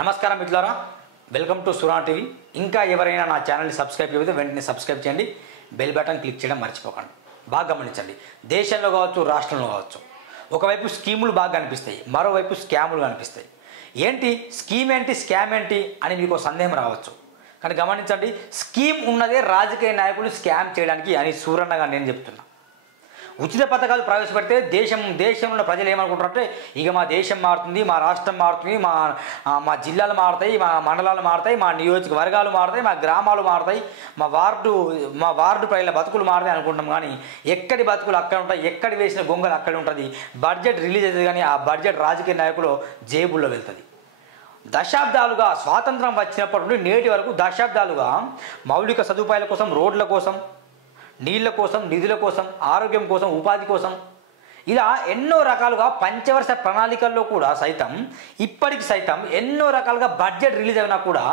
నమస్కారం మిత్రులారా, welcome to సురా టీవీ. ఇంకా ఎవరైనా నా ఛానల్ని సబ్స్క్రైబ్ చేయకపోతే వెంటనే సబ్స్క్రైబ్ చేయండి, బెల్ బటన్ క్లిక్ చేయడం మర్చిపోకండి. బాగా గమనించండి, దేశంలో కావచ్చు రాష్ట్రంలో కావచ్చు ఒకవైపు స్కీములు బాగా కనిపిస్తాయి, మరోవైపు స్కాములు కనిపిస్తాయి. ఏంటి స్కీమ్ ఏంటి స్కామ్ ఏంటి అని మీకు సందేహం రావచ్చు. కానీ గమనించండి, స్కీమ్ ఉన్నదే రాజకీయ నాయకులు స్కామ్ చేయడానికి అని సూరన్నగా నేను చెప్తున్నా. ఉచిత పథకాలు ప్రవేశపెడితే దేశంలో ప్రజలు ఏమనుకుంటారంటే ఇక మా దేశం మారుతుంది, మా రాష్ట్రం మారుతుంది, మా జిల్లాలు మారుతాయి, మా మండలాలు మారుతాయి, మా నియోజకవర్గాలు మారుతాయి, మా గ్రామాలు మారుతాయి, మా వార్డు ప్రజల బతుకులు మారుతాయి అనుకుంటాం. కానీ ఎక్కడి బతుకులు అక్కడ ఉంటాయి, ఎక్కడి వేసిన గొంగలు అక్కడ ఉంటుంది. బడ్జెట్ రిలీజ్ అవుతుంది కానీ ఆ బడ్జెట్ రాజకీయ నాయకులు జేబుల్లో వెళ్తుంది. దశాబ్దాలుగా స్వాతంత్రం వచ్చినప్పటి నుండి నేటి వరకు దశాబ్దాలుగా మౌలిక సదుపాయాల కోసం, రోడ్ల కోసం, నీళ్ల కోసం, నిధుల కోసం, ఆరోగ్యం కోసం, ఉపాధి కోసం ఇలా ఎన్నో రకాలుగా పంచవర్ష ప్రణాళికల్లో కూడా ఇప్పటికి సైతం ఎన్నో రకాలుగా బడ్జెట్ రిలీజ్ అయినా కూడా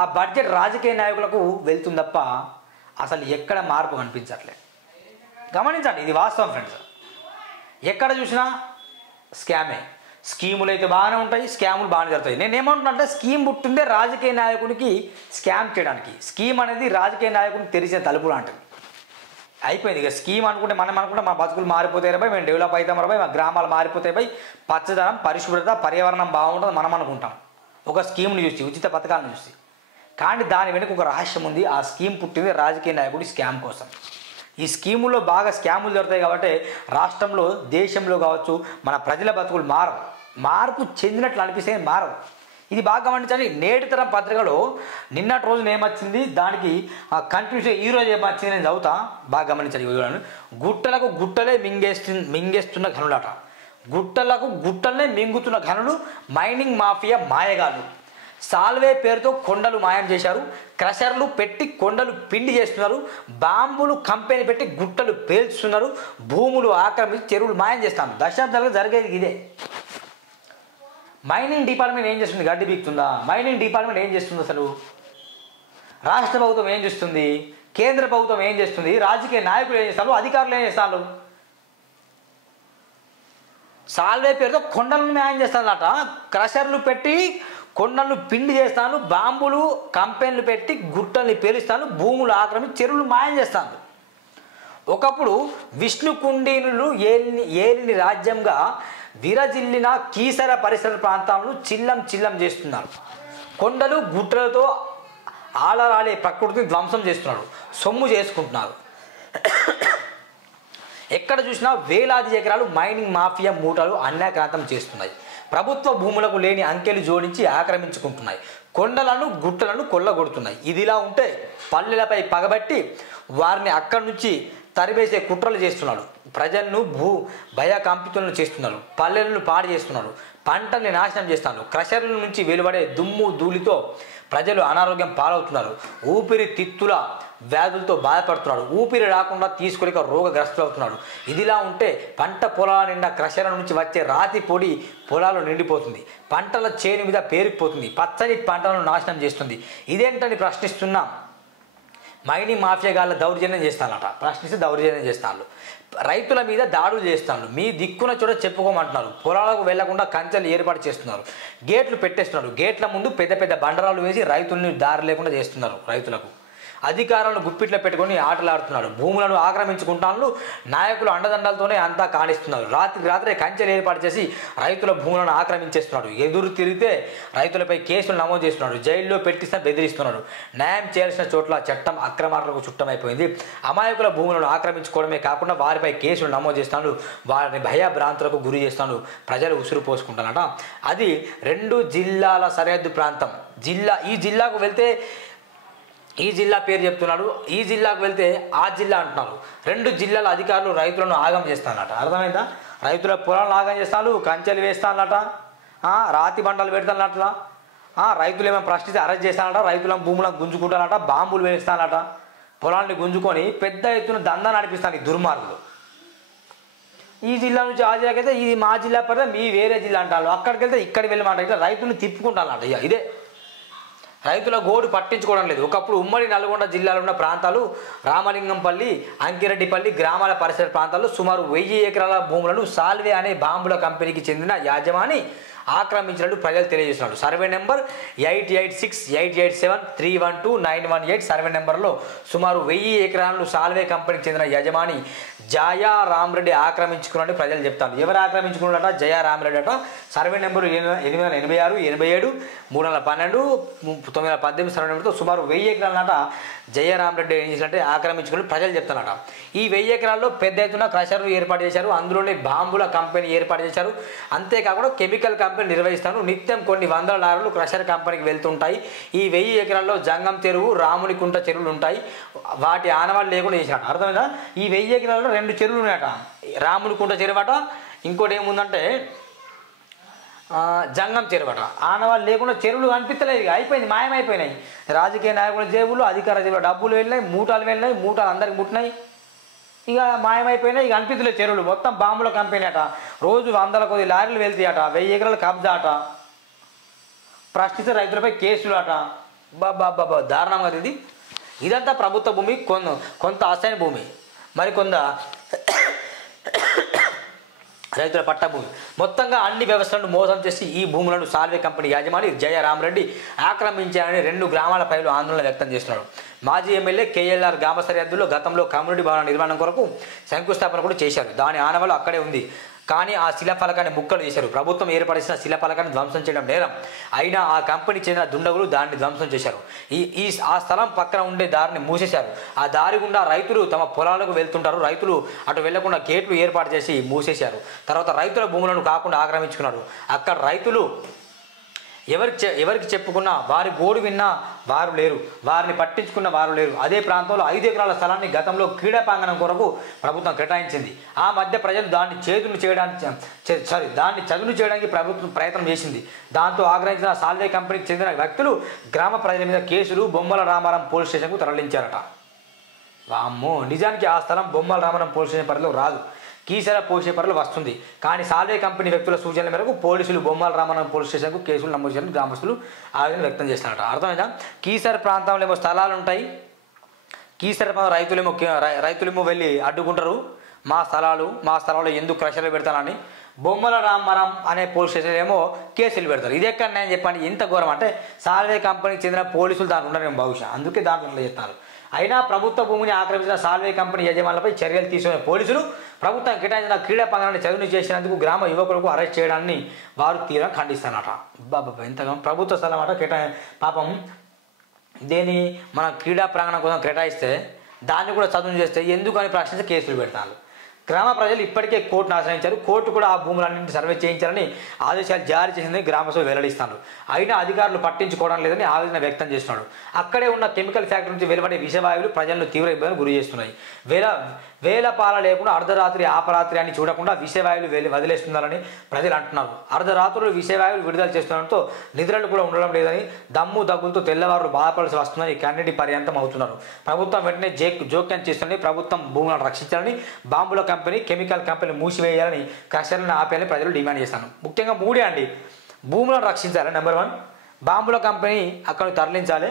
ఆ బడ్జెట్ రాజకీయ నాయకులకు వెళ్తుంది తప్ప అసలు ఎక్కడ మార్పు కనిపించట్లేదు. గమనించండి, ఇది వాస్తవం ఫ్రెండ్స్. ఎక్కడ చూసినా స్కామే. స్కీములు అయితే బాగానే ఉంటాయి, స్కాములు బాగానే జరుగుతాయి. నేనేమంటున్నా అంటే స్కీమ్ పుట్టిందే రాజకీయ నాయకునికి స్కామ్ చేయడానికి. స్కీమ్ అనేది రాజకీయ నాయకునికి తెరిచిన తలుపు లాంటిది. అయిపోయింది ఇక స్కీమ్ అనుకుంటే మనం అనుకుంటే మా బతుకులు మారిపోతాయి బాయ్, మేము డెవలప్ అవుతాం బాయ్, మా గ్రామాలు మారిపోతాయి బాయ్, పచ్చదనం, పరిశుభ్రత, పర్యావరణం బాగుంటుంది మనం అనుకుంటాం ఒక స్కీమ్ని చూసి, ఉచిత పథకాలను చూసి. కానీ దాని వెనుక ఒక రహస్యం ఉంది. ఆ స్కీమ్ పుట్టింది రాజకీయ నాయకుడి స్కామ్ కోసం. ఈ స్కీముల్లో బాగా స్కాములు జరుగుతాయి కాబట్టి రాష్ట్రంలో, దేశంలో కావచ్చు మన ప్రజల బతుకులు మార్పు చెందినట్లు అనిపిస్తే మారవు. ఇది బాగా గమనించాలి. నేటి తరం పత్రికలో నిన్నటి రోజున ఏమొచ్చింది, దానికి కంటిన్యూషన్ ఈరోజు ఏమొచ్చింది నేను చదువుతా, బాగా గమనించాలి. గుట్టలకు గుట్టలే మింగేస్తున్న ఘనులట. గుట్టలకు గుట్టలనే మింగుతున్న ఘనులు మైనింగ్ మాఫియా మాయగాళ్ళు. సాల్వే పేరుతో కొండలు మాయం చేశారు, క్రషర్లు పెట్టి కొండలు పిండి చేస్తున్నారు, బాంబులు కంపెనీ పెట్టి గుట్టలు పేల్చుతున్నారు, భూములు ఆక్రమించి చెరువులు మాయం చేస్తాను. దశాబ్దాలుగా జరిగేది ఇదే. మైనింగ్ డిపార్ట్మెంట్ ఏం చేస్తుంది? గడ్డి బీక్తుందా? మైనింగ్ డిపార్ట్మెంట్ ఏం చేస్తుంది? అసలు రాష్ట్ర ప్రభుత్వం ఏం చేస్తుంది? కేంద్ర ప్రభుత్వం ఏం చేస్తుంది? రాజకీయ నాయకులు ఏం చేస్తారు? అధికారులు ఏం చేస్తారు? సాల్వే పేరుతో కొండలను న్యాయం చేస్తారట, క్రషర్లు పెట్టి కొండలను పిండి చేస్తాను, బాంబులు కంపెనీలు పెట్టి గుట్టల్ని పేలుస్తాను, భూములు ఆక్రమించి చెరువులు మాయం చేస్తాను. ఒకప్పుడు విష్ణు కుండీనులు ఏలిని రాజ్యంగా విరజిల్లిన కీసర పరిసర ప్రాంతాలను చిల్లం చేస్తున్నారు. కొండలు గుట్టలతో ఆలరాడే ప్రకృతిని ధ్వంసం చేస్తున్నారు, సొమ్ము చేసుకుంటున్నారు. ఎక్కడ చూసినా వేలాది ఎకరాలు మైనింగ్ మాఫియా మూటలు అన్యాక్రాంతం చేస్తున్నాయి. ప్రభుత్వ భూములకు లేని అంకెలు జోడించి ఆక్రమించుకుంటున్నాయి. కొండలను గుట్టలను కొల్లగొడుతున్నాయి. ఇదిలా ఉంటే పల్లెలపై పగబట్టి వారిని అక్కడి నుంచి తరివేసే కుట్రలు చేస్తున్నాడు. ప్రజలను భయకంపితులను చేస్తున్నారు, పల్లెలను పాడు చేస్తున్నారు, పంటల్ని నాశనం చేస్తున్నారు. క్రషర్ల నుంచి వెలువడే దుమ్ము ధూళితో ప్రజలు అనారోగ్యం పాలవుతున్నారు. ఊపిరితిత్తుల వ్యాధులతో బాధపడుతున్నాడు. ఊపిరి రాకుండా తీసుకోలేక రోగగ్రస్తులు అవుతున్నాడు. ఇదిలా ఉంటే పంట పొలాల నిండా క్రషర్ల నుంచి వచ్చే రాతి పొడి పొలాలు నిండిపోతుంది. పంటల చేను మీద పేరుకుపోతుంది. పచ్చని పంటలను నాశనం చేస్తుంది. ఇదేంటని ప్రశ్నిస్తున్నా మైనింగ్ మాఫియాగాళ్ళ దౌర్జన్యం చేస్తానట. ప్రశ్నిస్తే దౌర్జన్యం చేస్తాను. రైతుల మీద దాడులు చేస్తాను. మీ దిక్కున చోట చెప్పుకోమంటున్నారు. పొలాలకు వెళ్లకుండా కంచెలు ఏర్పాటు చేస్తున్నారు. గేట్లు పెట్టేస్తున్నారు. గేట్ల ముందు పెద్ద పెద్ద బండరాలు వేసి రైతుల్ని దారి లేకుండా చేస్తున్నారు. రైతులకు అధికారులను గుప్పిట్లో పెట్టుకొని ఆటలాడుతున్నాడు. భూములను ఆక్రమించుకుంటాను. నాయకులు అండదండలతోనే అంతా కానిస్తున్నారు. రాత్రి కంచెలు ఏర్పాటు చేసి రైతుల భూములను ఆక్రమించేస్తున్నాడు. ఎదురు తిరిగితే రైతులపై కేసులు నమోదు చేస్తున్నాడు. జైల్లో పెట్టిస్తే బెదిరిస్తున్నాడు. న్యాయం చేయాల్సిన చోట్ల చట్టం అక్రమాలకు చుట్టమైపోయింది. అమాయకుల భూములను ఆక్రమించుకోవడమే కాకుండా వారిపై కేసులు నమోదు చేస్తాడు. వారిని భయభ్రాంతులకు గురి చేస్తాడు. ప్రజలు ఉసురు పోసుకుంటారట. అది 2 జిల్లాల సరిహద్దు ప్రాంతం. ఈ జిల్లాకు వెళ్తే ఈ జిల్లా పేరు చెప్తున్నాడు, ఈ జిల్లాకు వెళ్తే ఆ జిల్లా అంటున్నారు. 2 జిల్లాల అధికారులు రైతులను ఆగం చేస్తానట. అర్థమైందా? రైతుల పొలాలను ఆగం చేస్తాను, కంచెలు వేస్తానట, రాతి బండలు పెడతానట, రైతులు ఏమైనా ప్రశ్నిస్తే అరెస్ట్ చేస్తానట, రైతుల భూములను గుంజుకుంటానట, బాంబులు వేస్తానట, పొలాన్ని గుంజుకొని పెద్ద ఎత్తున దందా నడిపిస్తాను ఈ దుర్మార్గులు. ఈ జిల్లా నుంచి ఆ జిల్లాకి అయితే ఇది మా జిల్లా పడితే మీ వేరే జిల్లా అంటారు. అక్కడికి వెళ్తే ఇక్కడికి వెళ్ళమాట. ఇట్లా రైతులను తిప్పుకుంటానట. ఇదే రైతుల గోడు పట్టించుకోవడం లేదు. ఒకప్పుడు ఉమ్మడి నల్గొండ జిల్లాలో ఉన్న ప్రాంతాలు రామలింగంపల్లి, అంకిరెడ్డిపల్లి గ్రామాల పరిసర ప్రాంతాల్లో సుమారు 1000 ఎకరాల భూములను సాల్వే అనే బాంబుల కంపెనీకి చెందిన యాజమాని ఆక్రమించినట్టు ప్రజలు తెలియజేస్తున్నారు. సర్వే నెంబర్ 886887312918 సర్వే నెంబర్లో సుమారు 1000 ఎకరాలను సాల్వే కంపెనీకి చెందిన యజమాని జయా రామరెడ్డి ఆక్రమించుకున్నారని ప్రజలు చెప్తారు. ఎవరు ఆక్రమించుకున్నారట? జయా రామరెడ్డి అట. సర్వే నెంబరు 886, 87, 312, 918 సర్వే నెంబర్తో సుమారు 1000 ఎకరాలన్నట జయరామరెడ్డి ఏం చేసినట్టే ఆక్రమించుకుని ప్రజలు చెప్తారట. ఈ 1000 ఎకరాల్లో పెద్ద ఎత్తున క్రషర్లు ఏర్పాటు చేశారు. అందులోనే బాంబుల కంపెనీ ఏర్పాటు చేశారు. అంతేకాకుండా కెమికల్ కంపెనీ నిర్వహిస్తాను. నిత్యం కొన్ని వందల లారీలు క్రషర్ కంపెనీకి వెళ్తుంటాయి. ఈ 1000 ఎకరాల్లో జంగం చెరువు, రామునికుంట చెరువులు ఉంటాయి. వాటి ఆనవాళ్ళు లేకుండా చేసినట్టు అర్థమైందా? ఈ 1000 ఎకరాల్లో 2 చెరువులు ఉన్నాయట. రామునికుంట చెరువు అట, ఇంకోటి ఏముందంటే జంగం చెరువట. ఆనవాళ్ళు లేకుండా చెరువులు కనిపించలేదు, అయిపోయింది, మాయమైపోయినాయి. రాజకీయ నాయకుల జేబులు, అధికార జేబులు డబ్బులు వెళ్ళినాయి, మూటలు వెళ్ళినాయి, మూటలు అందరికి ముట్టినాయి, ఇక మాయమైపోయినాయి. ఇక అనిపించలేదు చెరువులు. మొత్తం బాంబుల కంపెనీ అట. రోజు 100 కొద్ది లారీలు వెళ్తాయట. 1000 ఎకరాలు కబ్జా అట. ప్రశ్నించే రైతులపై కేసులు అట. బాబా దారుణంగా ఇది. ఇదంతా ప్రభుత్వ భూమి, కొంత అసైన్ భూమి, మరికొంత రైతుల పట్ట భూమి. మొత్తంగా అన్ని వ్యవస్థలను మోసం చేసి ఈ భూములను సాల్వే కంపెనీ యాజమాని జయరామరెడ్డి ఆక్రమించారని 2 గ్రామాల ప్రజలు ఆందోళన వ్యక్తం చేస్తున్నారు. మాజీ ఎమ్మెల్యే కేఎల్ఆర్ గ్రామ సరిహద్దుల్లో గతంలో కమ్యూనిటీ భవన నిర్మాణం కొరకు శంకుస్థాపన కూడా చేశారు. దాని ఆనవాళ్ళు అక్కడే ఉంది. కానీ ఆ శిలాఫలకాన్ని ముక్కలు చేశారు. ప్రభుత్వం ఏర్పడిసిన శిలాఫలకాన్ని ధ్వంసం చేయడం నేరం. అయినా ఆ కంపెనీకి చెందిన దుండగులు దాన్ని ధ్వంసం చేశారు. ఆ స్థలం పక్కన ఉండే దారిని మూసేశారు. ఆ దారి గుండా రైతులు తమ పొలాలకు వెళ్తుంటారు. రైతులు అటు వెళ్లకుండా గేట్లు ఏర్పాటు చేసి మూసేశారు. తర్వాత రైతుల భూములను కాకుండా ఆక్రమించుకున్నారు. అక్కడ రైతులు ఎవరికి చెప్పుకున్నా, వారి గోడు విన్నా వారు లేరు, వారిని పట్టించుకున్న వారు లేరు. అదే ప్రాంతంలో 5 ఎకరాల స్థలాన్ని గతంలో క్రీడా ప్రాంగణం కొరకు ప్రభుత్వం కేటాయించింది. ఆ మధ్య ప్రజలు దాన్ని చదును చేయడానికి ప్రభుత్వం ప్రయత్నం చేసింది. దాంతో ఆగ్రహించిన సాల్వే కంపెనీకి చెందిన వ్యక్తులు గ్రామ ప్రజల మీద కేసులు బొమ్మల రామారం పోలీస్ స్టేషన్కు తరలించారట. వామ్మో, నిజానికి ఆ స్థలం బొమ్మల రామారం పోలీస్ స్టేషన్ పరిధిలో రాదు, కీసర పోలీస్ పరిధిలో వస్తుంది. కానీ సాల్వే కంపెనీ వ్యక్తుల సూచనల మేరకు పోలీసులు బొమ్మల రామారం పోలీస్ స్టేషన్కు కేసులు నమోదు చేయాలని గ్రామస్తులు ఆవేదన వ్యక్తం చేస్తున్నారట. అర్థమైందా? కీసర ప్రాంతంలో ఏమో స్థలాలు ఉంటాయి, కీసర రైతులేమో వెళ్ళి అడ్డుకుంటారు. మా స్థలాల్లో ఎందుకు క్రషర్లు పెడతానని బొమ్మల రామారం అనే పోలీస్ స్టేషన్ ఏమో కేసులు పెడతారు. ఇది ఎక్కడ నేను చెప్పండి, ఇంత ఘోరం అంటే సాల్వే కంపెనీకి చెందిన పోలీసులు దాంట్లో ఉన్నారేమో బహుశా, అందుకే దాంట్లో చెప్తారు. అయినా ప్రభుత్వ భూమిని ఆక్రమించిన సాల్వే కంపెనీ యజమానులపై చర్యలు తీసుకునే పోలీసులు ప్రభుత్వం కేటాయించిన క్రీడా ప్రాంగణాన్ని చదును చేసినందుకు గ్రామ యువకులకు అరెస్ట్ చేయడాన్ని వారు తీవ్రంగా ఖండిస్తారట. బాబా ఎంతగా ప్రభుత్వ స్థలం అట పాపం దేని మన క్రీడా ప్రాంగణం కోసం కేటాయిస్తే దాన్ని కూడా చదును చేస్తే ఎందుకు అని ప్రశ్నించి కేసులు పెడతారు. గ్రామ ప్రజలు ఇప్పటికే కోర్టును ఆశ్రయించారు. కోర్టు కూడా ఆ భూములన్నింటినీ సర్వే చేయించాలని ఆదేశాలు జారీ చేసిందని గ్రామసభ వెల్లడిస్తున్నారు. అయినా అధికారులు పట్టించుకోవడం లేదని ఆవేదన వ్యక్తం చేస్తున్నాడు. అక్కడే ఉన్న కెమికల్ ఫ్యాక్టరీ నుంచి వెలువడే విషవాయువులు ప్రజలను తీవ్ర ఇబ్బందులు గురి చేస్తున్నాయి. వేలపాల లేకుండా అర్ధరాత్రి ఆపరాత్రి అని చూడకుండా విషవాయువులు వదిలేస్తున్నారని ప్రజలు అంటున్నారు. అర్ధరాత్రులు విషవాయువులు విడుదల చేస్తుండడంతో నిద్రలు కూడా ఉండడం లేదని, దమ్ము దగ్గులతో తెల్లవారులు బాధపడాల్సి వస్తుందని కన్నీటి పర్యంతం అవుతున్నారు. ప్రభుత్వం వెంటనే జోక్యం చేస్తుందని, ప్రభుత్వం భూములను రక్షించాలని, బాంబుల కంపెనీ కెమికల్ కంపెనీ మూసివేయాలని, క్రషర్లను ఆపేయాలని ప్రజలు డిమాండ్ చేస్తాను. ముఖ్యంగా 3 అండి. భూములను రక్షించాలి, నెంబర్ 1. బాంబుల కంపెనీ అక్కడ తరలించాలి,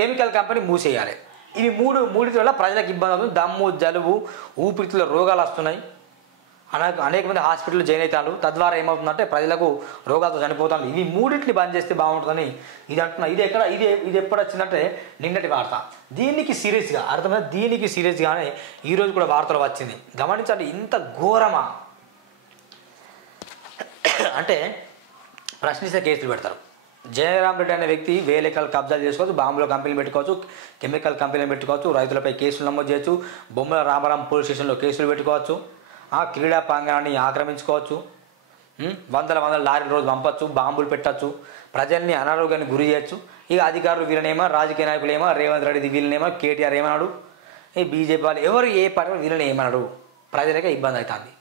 కెమికల్ కంపెనీ మూసేయాలి. ఇవి మూడిటి వల్ల ప్రజలకు ఇబ్బంది అవుతుంది. దమ్ము, జలుబు, ఊపిరితిత్తుల రోగాలు వస్తున్నాయి. అనేక మంది హాస్పిటల్లో జాయిన్ అవుతారు. తద్వారా ఏమవుతుందంటే ప్రజలకు రోగాలతో చనిపోతారు. ఇవి 3టిని బంద్ చేస్తే బాగుంటుందని ఇది అంటున్నా. ఇది ఎప్పుడు వచ్చిందంటే నిన్నటి వార్త. దీనికి సీరియస్గా అర్థమైంది. దీనికి సీరియస్గానే ఈరోజు కూడా వార్తలు వచ్చింది. గమనించండి, ఇంత ఘోరమా అంటే ప్రశ్నిస్తే కేసులు పెడతారు. జయరామరెడ్డి అనే వ్యక్తి 1000 ఎకరాలు కబ్జాలు చేసుకోవచ్చు, బాంబుల కంపెనీలు పెట్టుకోవచ్చు, కెమికల్ కంపెనీలు పెట్టుకోవచ్చు, రైతులపై కేసులు నమోదు చేయొచ్చు, బొమ్మల రామారం పోలీస్ స్టేషన్లో కేసులు పెట్టుకోవచ్చు, క్రీడా ప్రాంగణాన్ని ఆక్రమించుకోవచ్చు, వందల లారీల రోజు పంపచ్చు, బాంబులు పెట్టచ్చు, ప్రజల్ని అనారోగ్యాన్ని గురి చేయొచ్చు. ఇక అధికారులు వీళ్ళనేమో, రాజకీయ నాయకులు ఏమో, రేవంత్ రెడ్డి వీళ్ళనేమో, కేటీఆర్ ఏమన్నాడు, ఈ బీజేపీ వాళ్ళు ఎవరు ఏ పార్టీ వీళ్ళని ఏమన్నాడు, ప్రజలకే ఇబ్బంది అవుతుంది.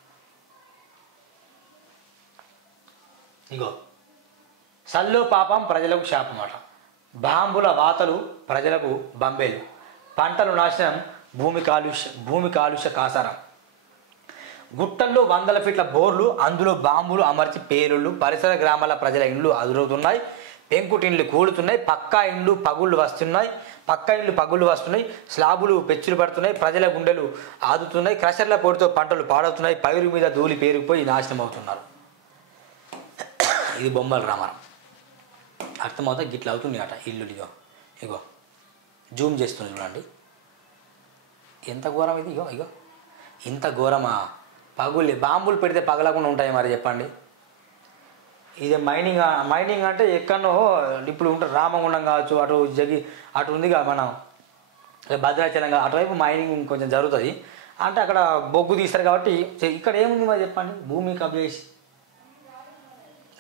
ఇగో సల్లో పాపం ప్రజలకు శాపమాట. బాంబుల వాతలు ప్రజలకు బంబేలు, పంటలు నాశనం, భూమి కాలుష్య కాసారం. గుట్టల్లో 100 ఫీట్ల బోర్లు, అందులో బాంబులు అమర్చి పేలుళ్ళు, పరిసర గ్రామాల ప్రజల ఇండ్లు అదురవుతున్నాయి, పెంకుటిండ్లు కూలుతున్నాయి, పక్కా ఇండ్లు పగుళ్ళు వస్తున్నాయి, స్లాబులు పెచ్చులు పడుతున్నాయి, ప్రజల గుండెలు ఆదుతున్నాయి, క్రషర్ల పొడితో పంటలు పాడవుతున్నాయి, పైరు మీద ధూళి పేరుకుపోయి నాశనం అవుతున్నారు. ఇది బొమ్మల రామారం. అర్థమవుతా గిట్లా అవుతుంది అట ఇల్లు. ఇగో ఇగో జూమ్ చేస్తుంది చూడండి, ఎంత ఘోరం ఇది. ఇగో ఇగో ఇంత ఘోరమా? పగులు బాంబులు పెడితే పగలకుండా ఉంటాయి మరి చెప్పండి. ఇది మైనింగ్ అంటే ఎక్కడో ఇప్పుడు ఉంటారు, రామగుండం కావచ్చు, అటు ఉందిగా మనం భద్రాచలం, అటువైపు మైనింగ్ కొంచెం జరుగుతుంది అంటే అక్కడ బొగ్గు తీస్తారు కాబట్టి. ఇక్కడ ఏముంది మరి చెప్పండి, భూమి కబ్జా చేసి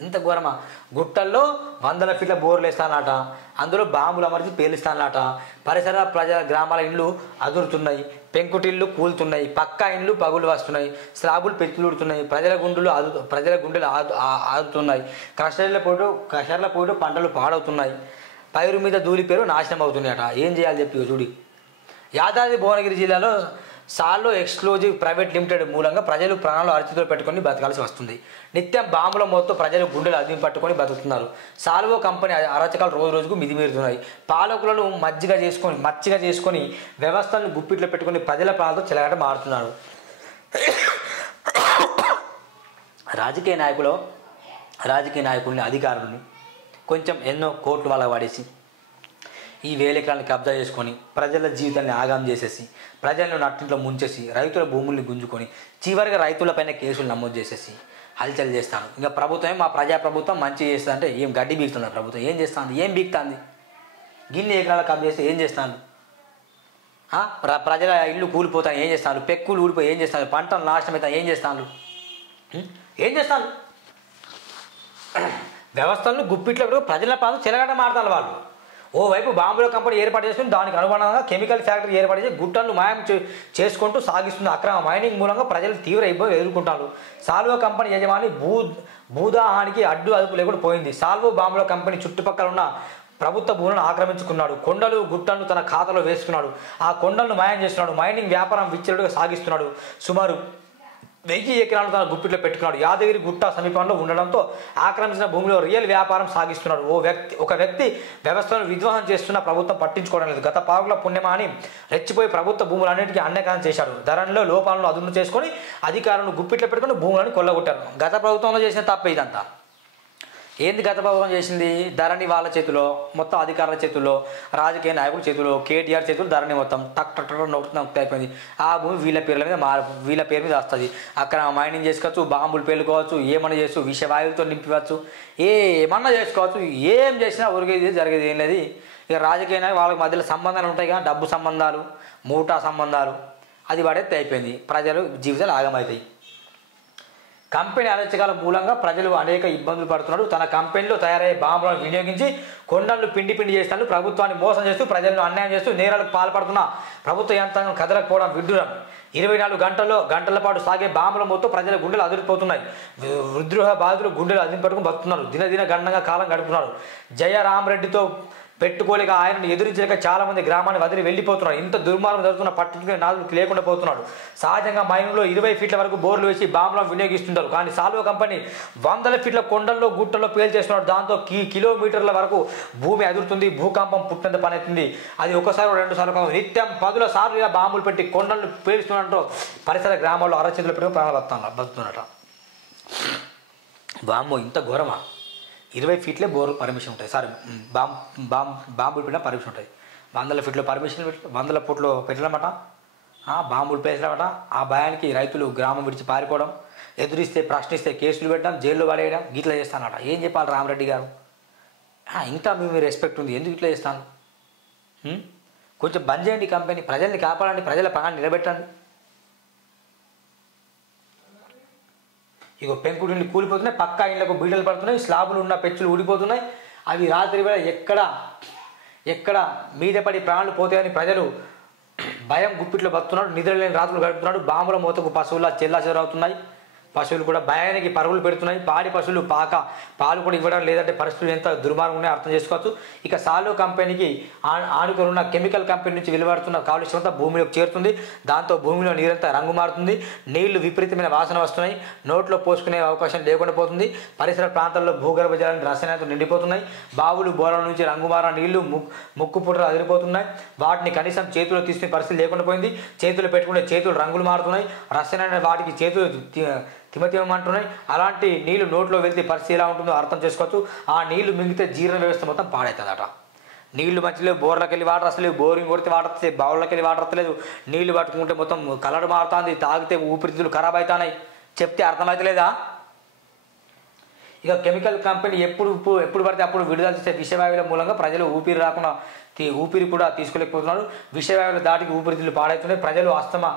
ఇంత ఘోరమా? గుట్టల్లో 100 ఫీట్ల బోర్లు వేస్తానట, అందులో బాంబులు అమర్చి పేలుస్తానట, పరిసర గ్రామాల ఇండ్లు అదురుతున్నాయి, పెంకుటిళ్ళు కూలుతున్నాయి, పక్కా ఇండ్లు పగులు వస్తున్నాయి, స్లాబులు పెచ్చులుడుతున్నాయి, ప్రజల గుండెలు ఆదుతున్నాయి, కషర్ల పోటు పంటలు పాడవుతున్నాయి, పైరు మీద ధూళి పేరు నాశనం అవుతున్నాయట. ఏం చేయాలి చెప్పి చూడి. యాదాద్రి భువనగిరి జిల్లాలో సాల్లో ఎక్స్క్లూజివ్ ప్రైవేట్ లిమిటెడ్ మూలంగా ప్రజలు ప్రాణాలు అరచేతిలో పెట్టుకొని బతకాల్సి వస్తుంది. నిత్యం బాంబుల మోతో ప్రజలు గుండెలు అదిమి పట్టుకొని బతుకుతున్నారు. సాల్వో కంపెనీ అరాచకాలు రోజు రోజుకు మితిమీరుతున్నాయి. పాలకులను మచ్చిగా చేసుకొని వ్యవస్థలను గుప్పిట్లో పెట్టుకొని ప్రజల ప్రాణాలతో చెలగాట మారుతున్నారు. రాజకీయ నాయకుల్ని అధికారులని కొంచెం ఎన్నో కోర్టు వాళ్ళ పడేసి ఈ వేలెకరాలను కబ్జా చేసుకొని ప్రజల జీవితాన్ని ఆగం చేసేసి ప్రజలను నట్టింట్లో ముంచేసి రైతుల భూముల్ని గుంజుకొని చివరిగా రైతులపైన కేసులు నమోదు చేసేసి హల్చల్ చేస్తాను. ఇంకా ప్రభుత్వం మా ప్రజాప్రభుత్వం మంచి చేస్తుంది అంటే ఏం గడ్డి బీగుతుంది ప్రభుత్వం? ఏం చేస్తుంది? ఏం బీగుతుంది? గిన్ని ఎకరాల కబ్జా చేస్తే ఏం చేస్తాను? ప్రజల ఇల్లు కూలిపోతాను ఏం చేస్తాను? పెక్కులు ఊడిపోయి ఏం చేస్తాను? పంటలు నాశనం అవుతాను ఏం చేస్తాను? వ్యవస్థలను గుప్పిట్లో ప్రజల ప్రాంతం చెలగట మారుతారు వాళ్ళు. ఓవైపు బాంబుల కంపెనీ ఏర్పాటు చేసుకుని దానికి అనుగుణంగా కెమికల్ ఫ్యాక్టరీ ఏర్పాటు చేసి గుట్టలను మాయం చేసుకుంటూ సాగిస్తున్న అక్రమ మైనింగ్ మూలంగా ప్రజలు తీవ్ర ఇబ్బందులు ఎదుర్కొంటారు. సాల్వో కంపెనీ యజమాని భూదాహానికి అదుపు లేకుండా పోయింది. సాల్వో బాంబుల కంపెనీ చుట్టుపక్కల ఉన్న ప్రభుత్వ భూములను ఆక్రమించుకున్నాడు. కొండలు గుట్టలను తన ఖాతాలో వేసుకున్నాడు. ఆ కొండలను మాయం చేస్తున్నాడు. మైనింగ్ వ్యాపారం విచ్చలుడిగా సాగిస్తున్నాడు. సుమారు 1000 ఎకరాలను తన గుప్పిట్లో పెట్టుకున్నాడు. యాదగిరి గుట్ట సమీపంలో ఉండడంతో ఆక్రమించిన భూమిలో రియల్ వ్యాపారం సాగిస్తున్నాడు. ఒక వ్యక్తి వ్యవస్థను విధ్వంసం చేస్తున్న ప్రభుత్వం పట్టించుకోవడం లేదు. గత పాలకుల పుణ్యమా అని రెచ్చిపోయి ప్రభుత్వ భూములన్నింటికీ అన్యాయం చేశాడు. ధరలో లోపాలను అదును చేసుకొని అధికారులను గుప్పిట్లో పెట్టుకుని భూములను కొల్లగొట్టారు. గత ప్రభుత్వంలో చేసిన తప్పే ఇదంతా. ఏంది గత ప్రభుత్వం చేసింది? ధరణి వాళ్ళ చేతిలో, మొత్తం అధికారుల చేతుల్లో, రాజకీయ నాయకుల చేతుల్లో, కేటీఆర్ చేతులు ధరణి మొత్తం టక్ టక్ టక్ నొక్కి అయిపోయింది. ఆ భూమి వీళ్ళ పేరు మీద వస్తుంది. అక్కడ మైనింగ్ చేసుకోవచ్చు, బాంబులు పేలుకోవచ్చు, ఏమన్నా చేసుకోవచ్చు, విషవాయువులతో నింపివచ్చు, ఏమన్నా చేసుకోవచ్చు. ఏం చేసినా ఉరిగేది జరిగేది ఏం లేదు. ఇక రాజకీయ నాయకులు వాళ్ళకి మధ్యలో సంబంధాలు ఉంటాయి కదా, డబ్బు సంబంధాలు, మూటా సంబంధాలు, అది పడేది అయిపోయింది. ప్రజలు జీవితాలు ఆగమవుతాయి. కంపెనీ అరాచకాల మూలంగా ప్రజలు అనేక ఇబ్బందులు పడుతున్నారు. తన కంపెనీలో తయారయ్యే బాంబులను వినియోగించి కొండలను పిండి చేస్తాను. ప్రభుత్వాన్ని మోసం చేస్తూ ప్రజలను అన్యాయం చేస్తూ నేరాలకు పాల్పడుతున్న ప్రభుత్వ యంత్రాంగం కదలకపోవడం విడ్డూరం. 24 గంటల పాటు సాగే బాంబుల మొత్తం ప్రజల గుండెలు అదిరిపోతున్నాయి. విద్రోహ బాధితులు గుండెలు అదిరి పట్టుకుని బతుకుతున్నారు. దినదిన గండంగా కాలం గడుపుతున్నారు. జయరామరెడ్డితో పెట్టుకోలేక ఆయనను ఎదురించలేక చాలా మంది గ్రామాన్ని వదిలి వెళ్ళిపోతున్నారు. ఇంత దుర్మార్గం జరుగుతున్న పట్టించుకునే నాదులకు లేకుండా పోతున్నాడు. సహజంగా మైనింగ్లో 20 ఫీట్ల వరకు బోర్లు వేసి బాంబులను వినియోగిస్తుంటారు. కానీ సాల్వో కంపెనీ 100 ఫీట్ల కొండల్లో గుట్టల్లో పేల్చేస్తున్నాడు. దాంతో కిలోమీటర్ల వరకు భూమి అదురుతుంది. భూకంపం పుట్టినంత పని అవుతుంది. అది ఒకసారి 2 సార్లు కాదు, నిత్యం 10 సార్లు ఇలా బాంబులు పెట్టి కొండలను పేలుస్తున్నట్టు పరిసర గ్రామాల్లో అరచేతులు పెట్టుకుని ప్రాణాలు బతుకుతున్నట. బాంబు ఇంత ఘోరమా? 20 ఫీట్లే బోర్ పర్మిషన్ ఉంటాయి. సారీ, బాంబులు పెట్టిన పర్మిషన్ ఉంటుంది. 100 ఫీట్లో పర్మిషన్ 100 ఫీట్లో పెట్టడమట, బాంబులు పేసడమట. ఆ భయానికి రైతులు గ్రామం విడిచి పారిపోవడం, ఎదురిస్తే ప్రశ్నిస్తే కేసులు పెట్టడం, జైల్లో పడేయడం, గిట్లా చేస్తానట. ఏం చెప్పాలి రామరెడ్డి గారు? ఇంకా మీ రెస్పెక్ట్ ఉంది, ఎందుకు ఇట్లా చేస్తాను? కొంచెం బంద్ చేయండి కంపెనీ. ప్రజల్ని కాపాడండి, ప్రజల ప్రాణాన్ని నిలబెట్టండి. ఇగో పెంకుటిండ్లు కూలిపోతున్నాయి, పక్కా ఇళ్లకు బీటలు పడుతున్నాయి, స్లాబులు ఉన్న పెచ్చులు ఊడిపోతున్నాయి. అవి రాత్రి వేళ ఎక్కడ మీద పడి ప్రాణాలు పోతాయని ప్రజలు భయం గుప్పిట్లో బతుకున్నాడు. నిద్రలేని రాత్రులు గడుపుతున్నాడు. బాంబుల మూతకు పశువుల చెల్లాచెదరవుతున్నాయి. పశువులు కూడా భయానికి పరుగులు పెడుతున్నాయి. పాడి పశువులు పాలు కూడా ఇవ్వడం లేదంటే పరిస్థితులు ఎంత దుర్మార్గం ఉన్నాయో అర్థం చేసుకోవచ్చు. ఇక సాల్వో కంపెనీకి ఆనుకొని ఉన్న కెమికల్ కంపెనీ నుంచి వెలువడుతున్న కాలుష్యం అంతా భూమిలోకి చేరుతుంది. దాంతో భూమిలో నీరంతా రంగు మారుతుంది. నీళ్లు విపరీతమైన వాసన వస్తున్నాయి. నోట్లో పోసుకునే అవకాశం లేకుండా పోతుంది. పరిసర ప్రాంతాల్లో భూగర్భ జలాన్ని రసాయనాలతో నిండిపోతున్నాయి. బావులు బోరాల నుంచి రంగుమార నీళ్లు ముక్కు పుటలు అదిరిపోతున్నాయి. వాటిని కనీసం చేతులు తీసుకునే పరిస్థితి లేకుండా పోయింది. చేతులు పెట్టుకునే చేతులు రంగులు మారుతున్నాయి. రసాయన వాటికి చేతులు తిమతిమంటున్నాయి. అలాంటి నీళ్లు నోట్లో వెళ్తే పరిస్థితి ఎలా ఉంటుందో అర్థం చేసుకోవచ్చు. ఆ నీళ్లు మింగితే జీర్ణ వ్యవస్థ మొత్తం పాడవుతుందట. నీళ్లు మంచిలేవు, బోర్లకి వెళ్ళి వాటర్ వస్తలేవు, బోరింగ్ కొడితే వాటర్ వస్తాయి, బావులకి వెళ్ళి వాటర్ వస్తలేదు, నీళ్లు పట్టుకుంటే మొత్తం కలర్ మారుతుంది, తాగితే ఊపిరితిత్తులు ఖరాబ్ అవుతున్నాయి. చెప్తే అర్థమవుతలేదా? ఇక కెమికల్ కంపెనీ ఎప్పుడు పడితే అప్పుడు విడుదల చేసే విషవాయువుల మూలంగా ప్రజలు ఊపిరి రాకుండా ఊపిరి కూడా తీసుకోలేకపోతున్నారు. విషవాయువుల దాటికి ఊపిరితిత్తులు పాడవుతున్నాయి. ప్రజలు ఆస్తమా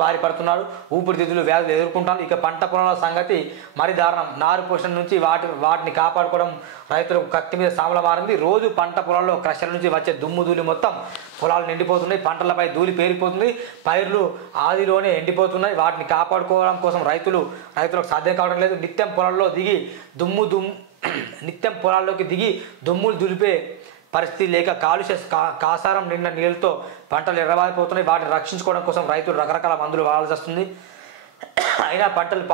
బారి పడుతున్నారు, ఊపిరితిత్తులు వ్యాధులు ఎదుర్కొంటున్నారు. ఇక పంట పొలాల సంగతి మరి దారుణం. నారు పోషణ నుంచి వాటిని కాపాడుకోవడం రైతులకు కత్తి మీద సామల మారింది. రోజు పంట పొలాల్లో క్రషర్ల నుంచి వచ్చే దుమ్ము ధూళి మొత్తం పొలాలు నిండిపోతున్నాయి, పంటలపై ధూళి పేరిపోతుంది, పైర్లు ఆదిలోనే ఎండిపోతున్నాయి. వాటిని కాపాడుకోవడం కోసం రైతులకు సాధ్యం కావడం లేదు. నిత్యం పొలాల్లోకి దిగి దుమ్ములు దులిపే పరిస్థితి లేక కాలుష్య కాసారం నిన్న నీళ్ళతో పంటలు ఎర్రబారిపోతున్నాయి. వాటిని రక్షించుకోవడం కోసం రైతులు రకరకాల మందులు వాడాల్సి వస్తుంది. అయినా పంటలు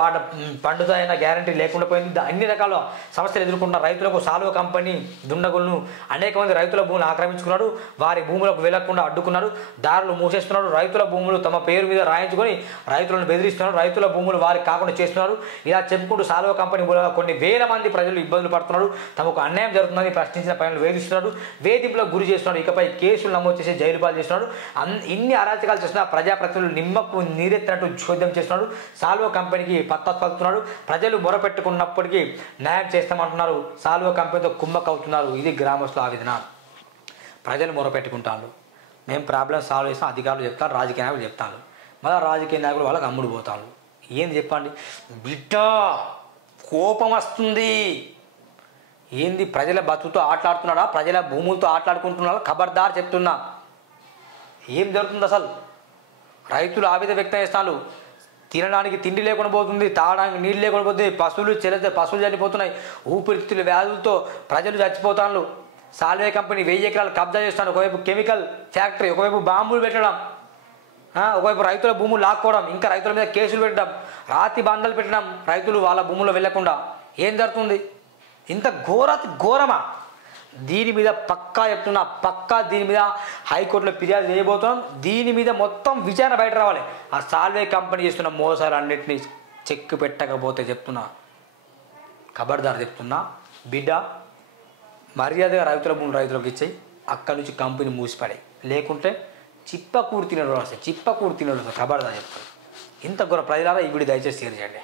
పండుతాయన్న గ్యారంటీ లేకుండా పోయింది. అన్ని రకాల సమస్యలు ఎదుర్కొంటున్న రైతులకు సాల్వ కంపెనీ దుండగులను అనేక మంది రైతుల భూములు ఆక్రమించుకున్నారు. వారి భూములకు వెళ్లకుండా అడ్డుకున్నారు, దారులు మూసేస్తున్నారు. రైతుల భూములు తమ పేరు మీద రాయించుకొని రైతులను బెదిరిస్తున్నారు. రైతుల భూములు వారికి కాకుండా చేస్తున్నారు. ఇలా చెప్పుకుంటూ సాల్వ కంపెనీ కొన్ని వేల మంది ప్రజలు ఇబ్బందులు పడుతున్నారు. తమకు అన్యాయం జరుగుతుందని ప్రశ్నించిన పనులు వేధిస్తున్నారు, వేధింపులకు గురి చేస్తున్నారు. ఇకపై కేసులు నమోదు చేసి జైలు పాలు చేస్తున్నారు. ఇన్ని అరాచకాలు చేస్తున్నా ప్రజాప్రతినిధులు నిమ్మకు నీరెత్తినట్టు చోద్యం చేస్తున్నారు. సాల్వ కంపెనీకి పత్తాసు పలుకుతున్నారు. ప్రజలు మొరపెట్టుకున్నప్పటికీ న్యాయం చేస్తామంటున్నారు. సాల్వ కంపెనీతో కుమ్మక్కవుతున్నారు. ఇది గ్రామస్తుల ఆవేదన. ప్రజలు మొరపెట్టుకుంటారు, మేము ప్రాబ్లం సాల్వ్ చేస్తాం, అధికారులు చెప్తారు, రాజకీయ నాయకులు చెప్తాను, మళ్ళీ రాజకీయ నాయకులు వాళ్ళకి అమ్ముడు పోతాను. ఏంది చెప్పండి బిడ్డ, కోపం వస్తుంది. ఏంది ప్రజల బతుకుతో ఆటలాడుతున్నాడా, ప్రజల భూములతో ఆటలాడుకుంటున్నాడా? ఖబర్దార్ చెప్తున్నా. ఏం జరుగుతుంది అసలు? రైతులు ఆవేదన వ్యక్తం చేస్తున్నారు. తినడానికి తిండి లేకుండా పోతుంది, తాగడానికి నీళ్ళు లేకుండా పోతుంది, పశువులు చనిపోతున్నాయి, ఊపిరితిత్తుల వ్యాధులతో ప్రజలు చచ్చిపోతారు. సాల్వే కంపెనీ 1000 ఎకరాలు కబ్జా చేస్తాను. ఒకవైపు కెమికల్ ఫ్యాక్టరీ, ఒకవైపు బాంబులు పెట్టడం, ఒకవైపు రైతుల భూములు లాక్కోవడం, ఇంకా రైతుల మీద కేసులు పెట్టడం, రాతి బండలు పెట్టడం, రైతులు వాళ్ళ భూముల్లో వెళ్లకుండా. ఏం జరుగుతుంది? ఇంత ఘోరమా? దీని మీద దీని మీద హైకోర్టులో ఫిర్యాదు చేయబోతున్నాం. దీని మీద మొత్తం విచారణ బయట రావాలి. ఆ సాల్వే కంపెనీ చేస్తున్న మోసాలన్నింటినీ చెక్కు పెట్టకపోతే చెప్తున్నా, ఖబర్దార్ చెప్తున్నా బిడ్డ, మర్యాదగా రైతుల భూములు రైతులకు ఇచ్చాయి, అక్కడి నుంచి కంపెనీ మూసిపడాయి. లేకుంటే చిప్పకూర్తిన ఖబర్దార్ చెప్తాను. ఇంత ఘోర ప్రజలారా ఈ వీడియో దయచేసి షేర్ చేయండి.